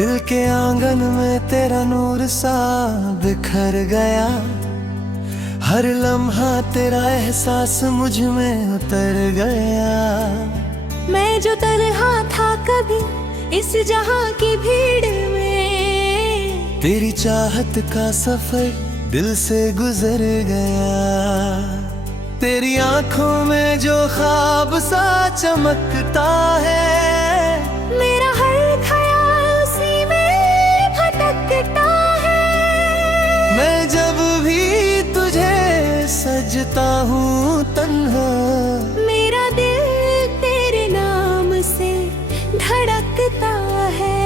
दिल के आंगन में तेरा नूर सा बिखर गया। हर लम्हा तेरा एहसास मुझ में उतर गया। मैं जो तन्हा था कभी इस जहां की भीड़ में, तेरी चाहत का सफर दिल से गुजर गया। तेरी आंखों में जो ख्वाब सा चमकता है, मेरा हर ख्याल उसी में भटकता है। मैं जब भी तुझे सजता हूँ तन्हा, मेरा दिल तेरे नाम से धड़कता है।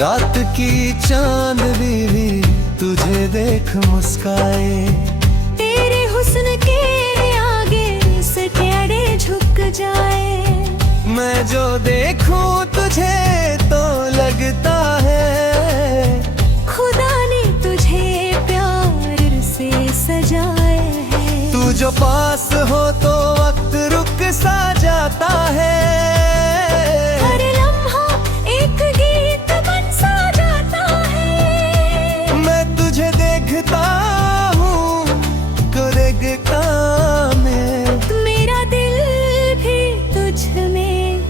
रात की चांदनी भी तुझे देख मुस्काए। तेरे हुस्न के आगे सटैड़े झुक जाए। मैं जो देखूं तुझे तो लगता है, खुदा ने तुझे प्यार से सजाया है। तू जो पास हो तो वक्त रुक सा जाता है। हर लम्हा एक गीत बन सा जाता है। मैं तुझे देखता हूँ को देखता मैं, मेरा दिल भी तुझ में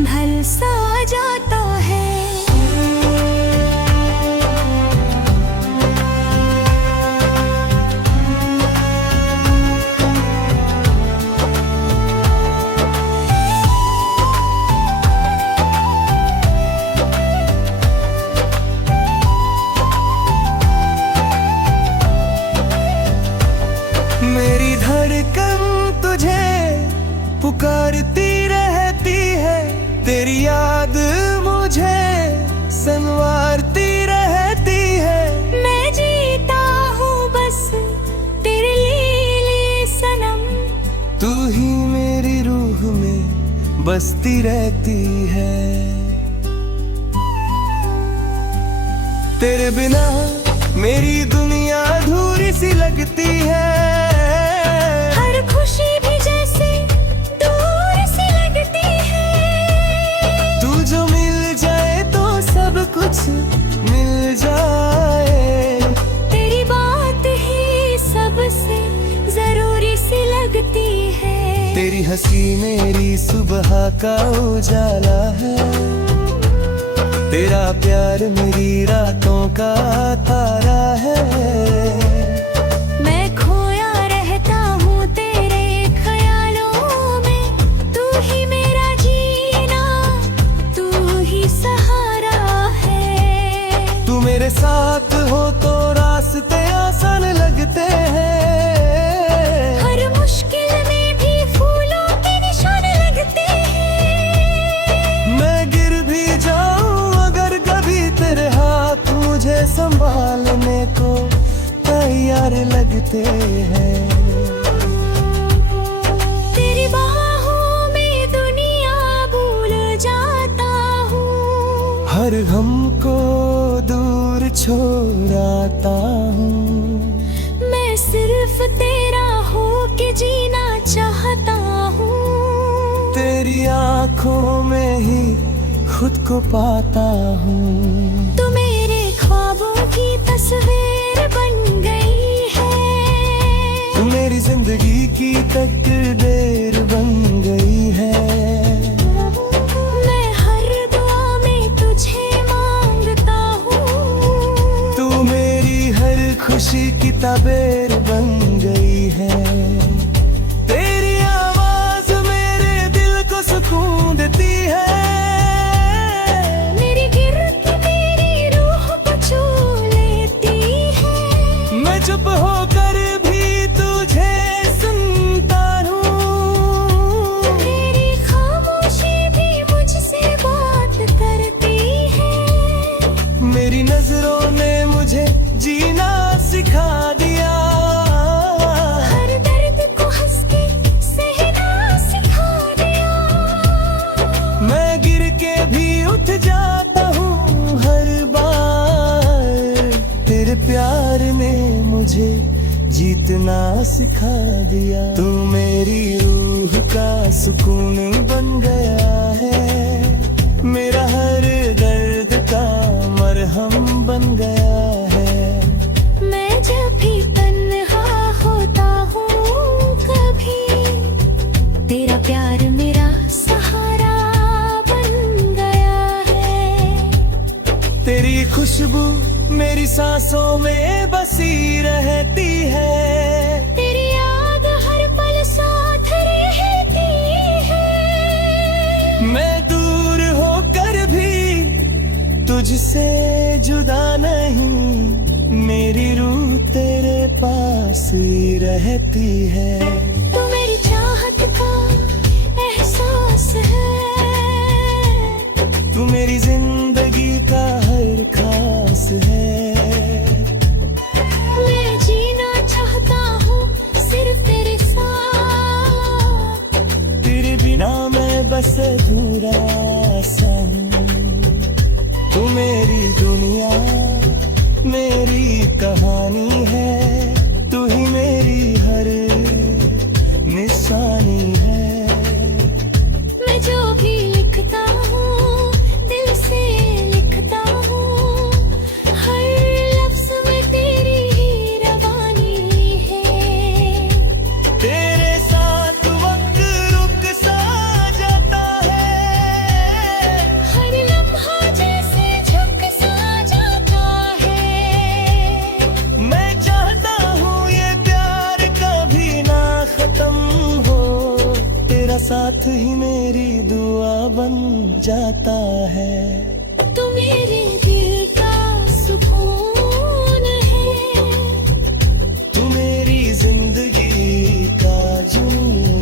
ढल सा जाता है। मेरी धड़कन तुझे पुकारती रहती है। तेरी याद मुझे संवारती रहती है। मैं जीता हूँ बस तेरे लिए सनम। तू ही मेरी रूह में बसती रहती है। तेरे बिना मेरी दुनिया अधूरी सी लगती है। हर खुशी भी जैसे दूर सी लगती है। तू जो मिल जाए तो सब कुछ मिल जाए। तेरी बात ही सबसे जरूरी सी लगती है। तेरी हंसी मेरी सुबह का उजाला है। तेरा प्यार मेरी रातों का तारा है। मैं खोया रहता हूँ तेरे ख्यालों में। तू ही मेरा जीना, तू ही सहारा है। तू मेरे साथ हो तो रास्ते आसान लगते हैं। हर मुश्किल में भी फूलों के निशान लगते हैं। मैं गिर भी जाऊं अगर कभी तेरे हाथ मुझे संभालने को तैयार लगते हैं। तेरी बाहों में दुनिया भूल जाता हूँ। हर गम को दूर छोड़ाता हूँ। मैं सिर्फ तेरा हो के जीना चाहता हूँ। तेरी आंखों में ही खुद को पाता हूँ। तू मेरे ख्वाबों की तस्वीर बन गई है। तू मेरी जिंदगी की तकदीर बन गई है। मैं हर दुआ में तुझे मांगता हूँ। तू मेरी हर खुशी की ताबीर बन गई है। तेरी आवाज मेरे दिल को सुकून देती है। मेरी गिरती तेरी रूह को छू लेती है। मैं चुप होकर भी तुझे सुनता हूँ। इतना सिखा दिया। तू मेरी रूह का सुकून बन गया है, मेरा हर दर्द का मरहम बन गया है। मैं जब भी तन्हा होता हूँ कभी, तेरा प्यार मेरा सहारा बन गया है। तेरी खुशबू मेरी सांसों में बसी रहती है, तेरी याद हर पल साथ रहती है। मैं दूर होकर भी तुझसे जुदा नहीं, मेरी रूह तेरे पास ही रहती है। तू मेरी चाहत का एहसास है, तू मेरी जिंदगी का हर खास है। मैं जीना चाहता हूँ सिर्फ तेरे साथ, तेरे बिना मैं बस अधूरा सा हूँ। तू मेरी दुनिया, मेरी कहानी है, तू ही मेरी हर निशानी है। मैं जो भी लिखता हूँ दिल से लिखता हूँ, हर लफ्ज में तेरी ही रवानी है। तेरे साथ वक्त रुक सा जाता है, हर लम्हा जैसे झुक सा जाता है। मैं चाहता हूँ ये प्यार कभी ना खत्म हो, तेरा साथ ही मेरी दुआ बन जाता है। तू मेरे दिल का सुकून है, तू मेरी जिंदगी का जुनून